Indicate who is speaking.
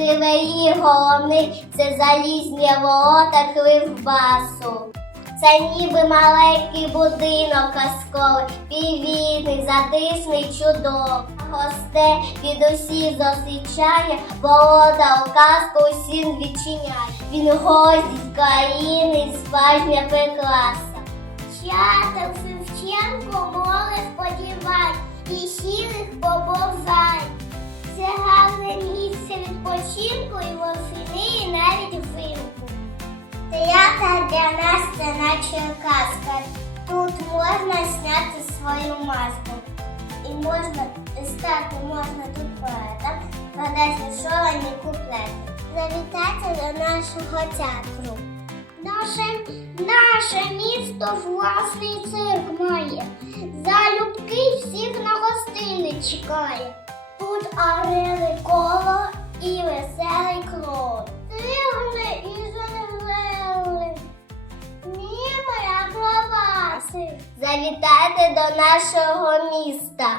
Speaker 1: Кривий головний, це залізні ворота Кривбасу. Це ніби маленький будинок казковий, піввітний, затишний чудов. Госте від усіх зустрічає, ворота у казку усім відчиняє. Він гостить країни, справжня прикраса. Чата Шевченко море сподівань для нас це наче казка. Тут можна зняти свою маску. І можна стати можна тут поетом, продати шолені куплети. Завітайте до нашого театру. Наше, наше місто власний цирк має. Залюбки всіх на гостини чекає. Тут арени коло Завітайте до нашого міста.